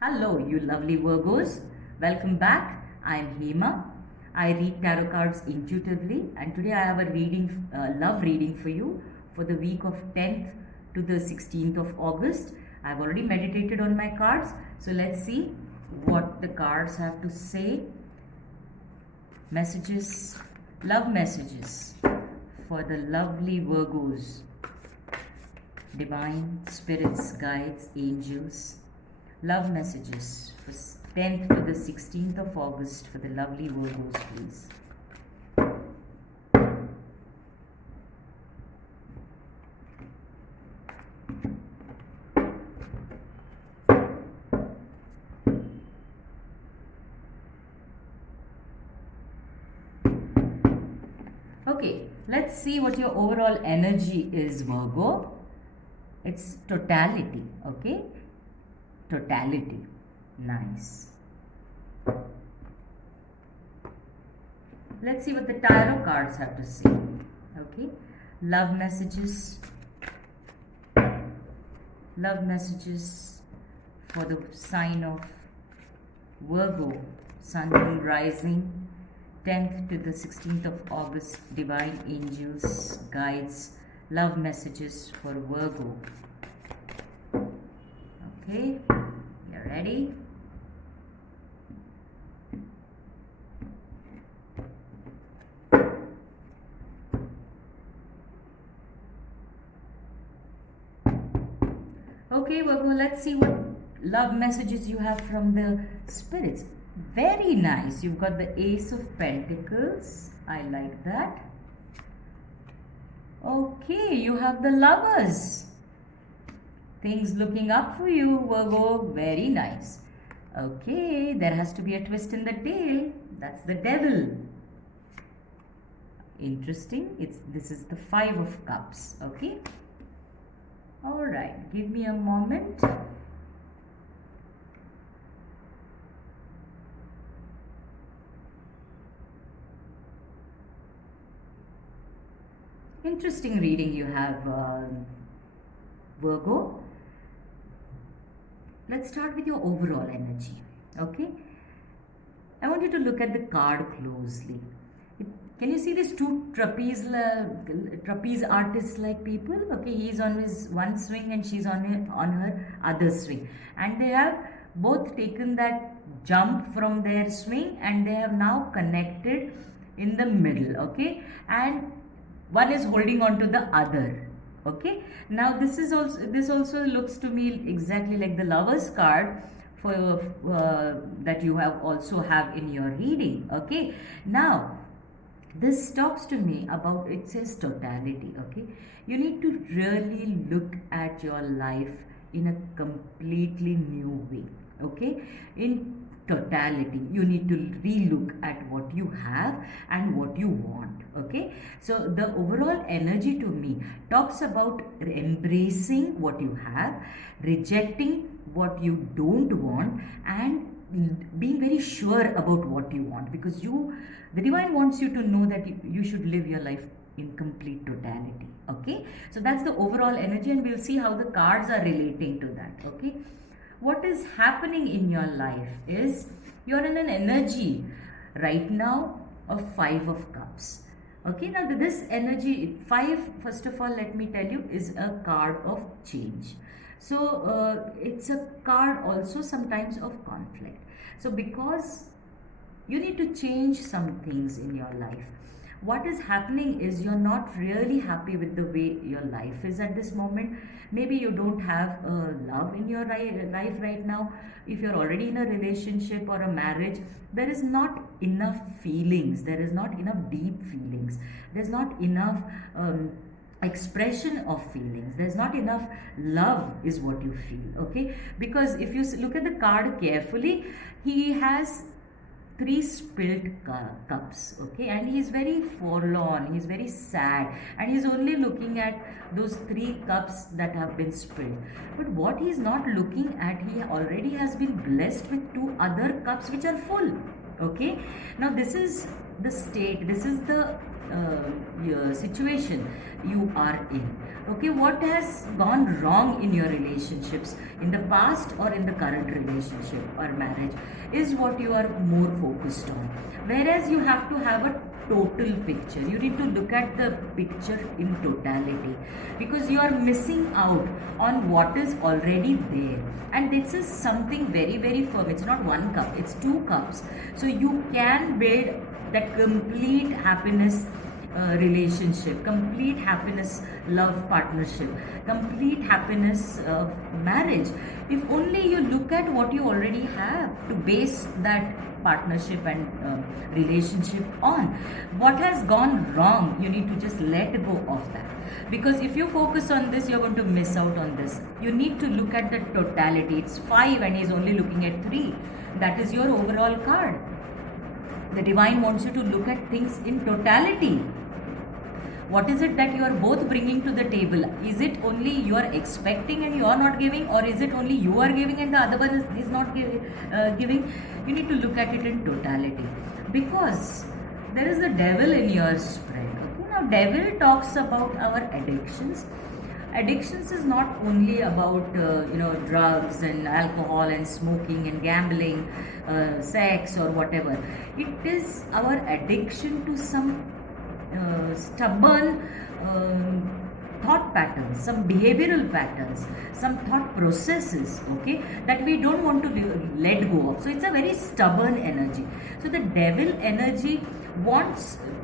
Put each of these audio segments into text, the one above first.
Hello, you lovely Virgos. Welcome back. I am Hema. I read tarot cards intuitively, and today I have a love reading for you for the week of 10th to the 16th of August. I have already meditated on my cards, so let's see what the cards have to say. Messages, love messages for the lovely Virgos. Divine spirits, guides, angels. Love messages for 10th to the 16th of August for the lovely Virgos, please. Okay, let's see what your overall energy is, Virgo. It's totality, okay? Totality. Nice. Let's see what the tarot cards have to say. Okay. Love messages. Love messages for the sign of Virgo, Sun, Moon, Rising, 10th to the 16th of August. Divine angels, guides, love messages for Virgo. Okay, you're ready? Okay, Virgo, let's see what love messages you have from the spirits. Very nice. You've got the Ace of Pentacles. I like that. Okay, you have the Lovers. Things looking up for you, Virgo. Very nice. Okay, there has to be a twist in the tail. That's the Devil. Interesting. This is the Five of Cups. Okay. All right. Give me a moment. Interesting reading you have, Virgo. Let's start with your overall energy. Okay. I want you to look at the card closely. Can you see these two trapeze artists like people? Okay, he's on his one swing and she's on her other swing, and they have both taken that jump from their swing and they have now connected in the middle. Okay, and one is holding on to the other. Okay, now this also looks to me exactly like the Lovers card for that you also have in your reading. Okay, now this talks to me about, it says totality. Okay, you need to really look at your life in a completely new way. Okay, in totality you need to relook at what you have and what you want. Okay, so the overall energy to me talks about embracing what you have, rejecting what you don't want, and being very sure about what you want, because the divine wants you to know that you should live your life in complete totality. Okay, so that's the overall energy, and we'll see how the cards are relating to that. Okay, what is happening in your life is you're in an energy right now of Five of Cups. Okay, now this energy, five, first of all, let me tell you, is a card of change. So it's a card also sometimes of conflict. So because you need to change some things in your life, what is happening is you're not really happy with the way your life is at this moment. Maybe you don't have love in your life right now. If you're already in a relationship or a marriage, there is not enough feelings, there is not enough deep feelings, there's not enough expression of feelings, there's not enough love is what you feel. Okay, because if you look at the card carefully, he has three spilled cups. Okay, and he's very forlorn, he's very sad, and he's only looking at those three cups that have been spilled. But what he's not looking at, he already has been blessed with two other cups which are full. Okay, now this is the state, this is the situation you are in. Okay, what has gone wrong in your relationships in the past or in the current relationship or marriage is what you are more focused on. Whereas you have to have a total picture. You need to look at the picture in totality, because you are missing out on what is already there. And this is something very, very firm. It's not one cup, it's two cups. So you can build that complete happiness relationship, complete happiness love partnership, complete happiness marriage, if only you look at what you already have to base that partnership and relationship on. What has gone wrong, you need to just let go of that, because if you focus on this, you're going to miss out on this. You need to look at the totality. It's 5 and he's only looking at 3. That is your overall card. The divine wants you to look at things in totality. What is it that you are both bringing to the table? Is it only you are expecting and you are not giving, or is it only you are giving and the other one is not giving? You need to look at it in totality, because there is a devil in your spread. Okay? Now, devil talks about our addictions. Addictions is not only about drugs and alcohol and smoking and gambling, sex or whatever. It is our addiction to some stubborn thought patterns, some behavioral patterns, some thought processes, okay, that we don't want to let go of. So it's a very stubborn energy. So the devil energy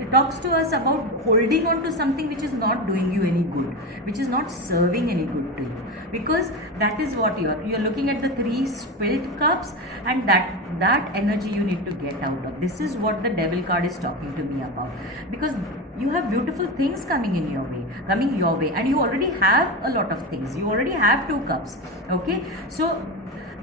it talks to us about holding on to something which is not doing you any good, which is not serving any good to you, because that is what you're looking at, the 3 spilled cups, and that energy you need to get out of. This is what the devil card is talking to me about, because you have beautiful things coming your way, and you already have a lot of things. You already have 2 cups. Okay, so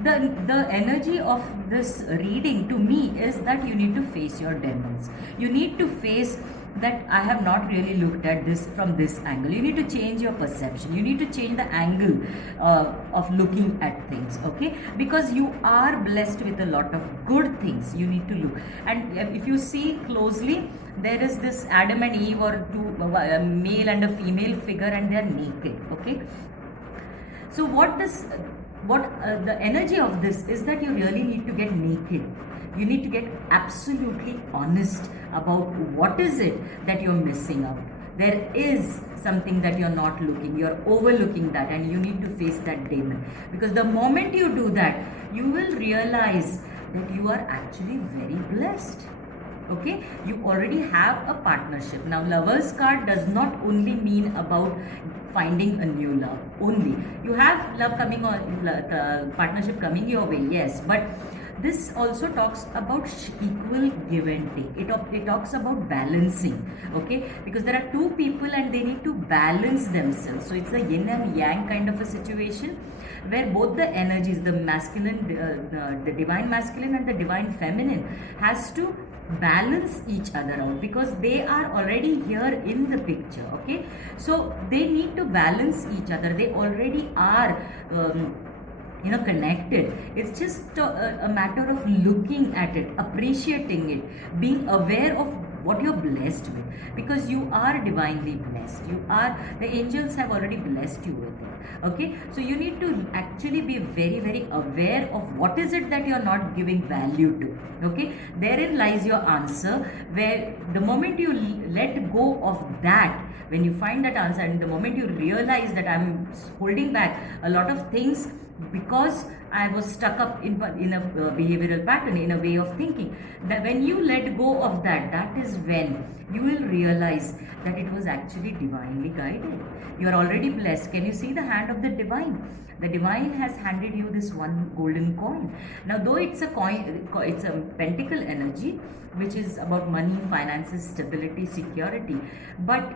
the energy of this reading to me is that you need to face your demons. You need to face that I have not really looked at this from this angle. You need to change your perception. You need to change the angle of looking at things, okay? Because you are blessed with a lot of good things. You need to look. And if you see closely, there is this Adam and Eve, or 2 a male and a female figure, and they are naked, okay? So the energy of this is that you really need to get naked. You need to get absolutely honest about what is it that you're missing out. There is something that you're not looking, you're overlooking that, and you need to face that demon. Because the moment you do that, you will realize that you are actually very blessed. Okay, you already have a partnership. Now, Lover's card does not only mean about finding a new love only. You have love coming on, the partnership coming your way, yes, but this also talks about equal give and take. It talks about balancing, okay, because there are 2 people and they need to balance themselves. So it's a yin and yang kind of a situation, where both the energies, the masculine, the divine masculine and the divine feminine, has to balance each other out, because they are already here in the picture. Okay, so they need to balance each other. They already are connected. It's just a matter of looking at it, appreciating it, being aware of what you're blessed with, because you are divinely blessed. The angels have already blessed you with it. Okay, so you need to actually be very, very aware of what is it that you're not giving value to. Okay, therein lies your answer, where the moment you let go of that, when you find that answer, and the moment you realize that I'm holding back a lot of things because I was stuck up in a behavioral pattern, in a way of thinking, that when you let go of that, that is when you will realize that it was actually divinely guided. You are already blessed. Can you see the hand of the divine? The divine has handed you this one golden coin. Now, though it's a coin, it's a pentacle energy, which is about money, finances, stability, security, but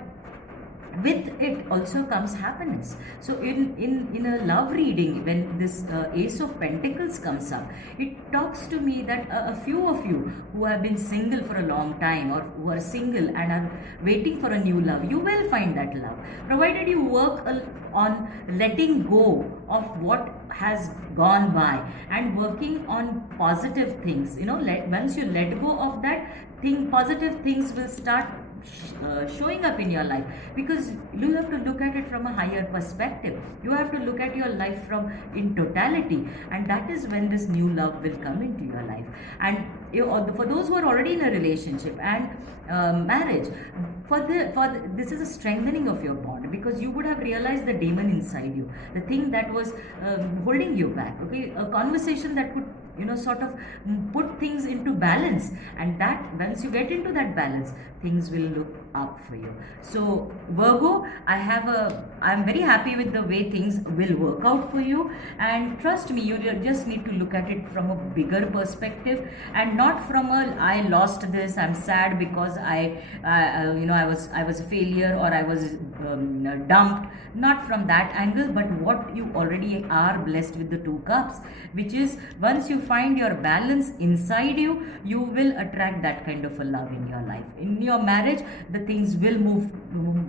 with it also comes happiness. So in a love reading, when this Ace of Pentacles comes up, it talks to me that a few of you who have been single for a long time, or who are single and are waiting for a new love, you will find that love, provided you work on letting go of what has gone by and working on positive things. Once you let go of that thing, positive things will start showing up in your life, because you have to look at it from a higher perspective. You have to look at your life from in totality, and that is when this new love will come into your life. And for those who are already in a relationship and marriage, this is a strengthening of your bond, because you would have realized the demon inside you, the thing that was holding you back. Okay, a conversation that could sort of put things into balance, and that once you get into that balance, things will look up for you. So Virgo, I'm very happy with the way things will work out for you, and trust me, you just need to look at it from a bigger perspective, and not from a I lost this, I'm sad because I was a failure, or I was dumped. Not from that angle, but what you already are blessed with, the two cups, which is once you find your balance inside you, you will attract that kind of a love in your life. In your marriage, the things will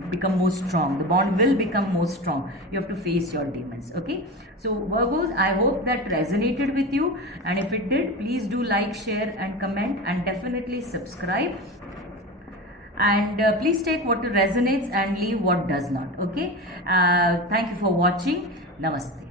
become more strong, the bond will become more strong. You have to face your demons. Okay, so Virgos, I hope that resonated with you, and if it did, please do like, share and comment, and definitely subscribe. And please take what resonates and leave what does not. Okay, thank you for watching. Namaste.